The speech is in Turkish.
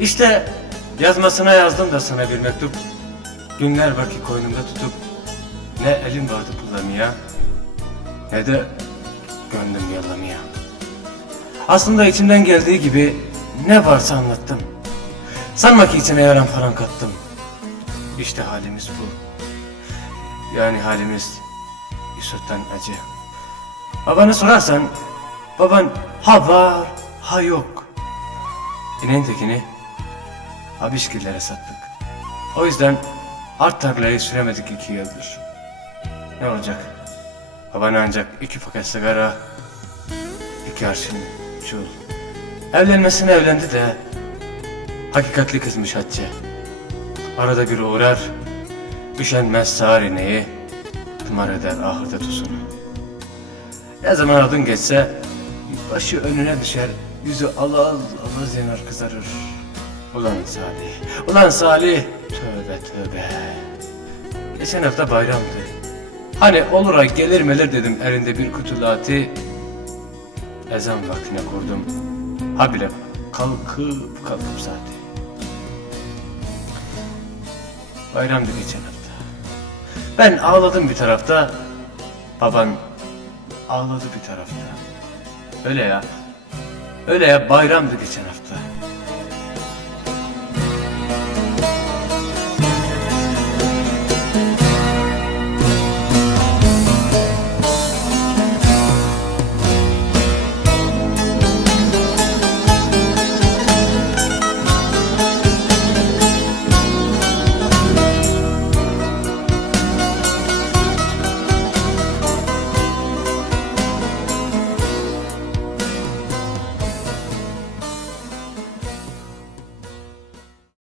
İşte yazmasına yazdım da sana bir mektup. Günler vakit koynumda tutup ne elim vardı kullanmaya ne de gönlüm yalamaya. Aslında içimden geldiği gibi ne varsa anlattım. Sanma ki içine yaran falan kattım. İşte halimiz bu. Yani halimiz Yusuf'tan acı. Babanı sorarsan baban ha var ha yok. İneğin tekini Abişgillere sattık. O yüzden art tarlayı süremedik iki yıldır. Ne olacak? Babana ancak iki paket sigara, iki arşın çul. Evlenmesine evlendi de hakikatli kızmış Hatice. Arada bir uğrar, üşenmez sağır ineği, tımar eder ahırda tuzunu. Ne zaman adın geçse, başı önüne düşer, yüzü alaz alaz yanar kızarır. Ulan Salih, ulan Salih, tövbe tövbe. Geçen hafta bayramdı. Hani olur ay gelir melir dedim elinde bir kutu lati. Ezan vaktine kurdum. Ha bile kalkıp kalkıp zaten. Bayramdı geçen hafta. Ben ağladım bir tarafta. Baban ağladı bir tarafta. Öyle ya. Öyle ya bayramdı geçen hafta.